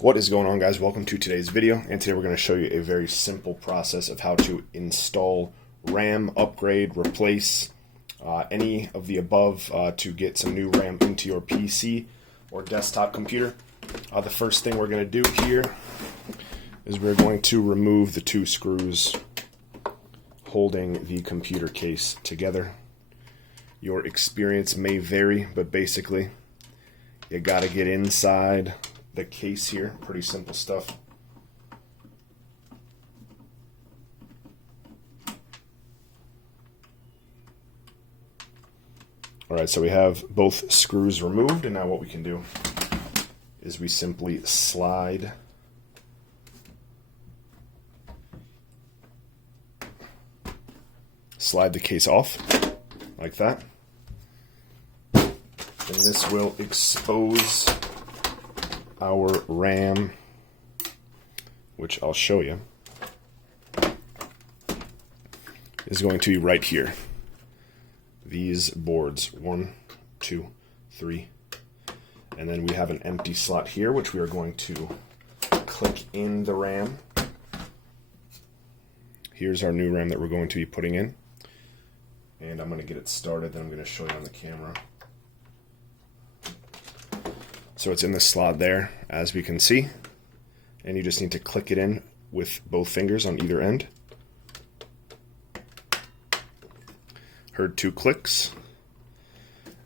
What is going on, guys? Welcome to today's video, and today we're going to show you a very simple process of how to install RAM, upgrade, replace, any of the above to get some new RAM into your PC or desktop computer. The first thing we're going to do here is we're going to remove the two screws holding the computer case together. Your experience may vary, but basically you got to get inside the case here. Pretty simple stuff. Alright, so we have both screws removed, and now what we can do is we simply slide the case off like that, and this will expose our RAM, which I'll show you, is going to be right here. These boards, 1, 2, 3, and then we have an empty slot here, which we are going to click in the RAM. Here's our new RAM that we're going to be putting in, and I'm going to get it started, then I'm going to show you on the camera. So it's in the slot there, as we can see, and you just need to click it in with both fingers on either end. Heard 2 clicks,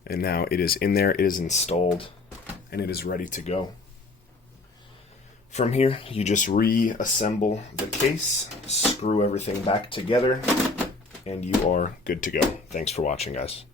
and now it is in there, it is installed, and it is ready to go. From here, you just reassemble the case, screw everything back together, and you are good to go. Thanks for watching, guys.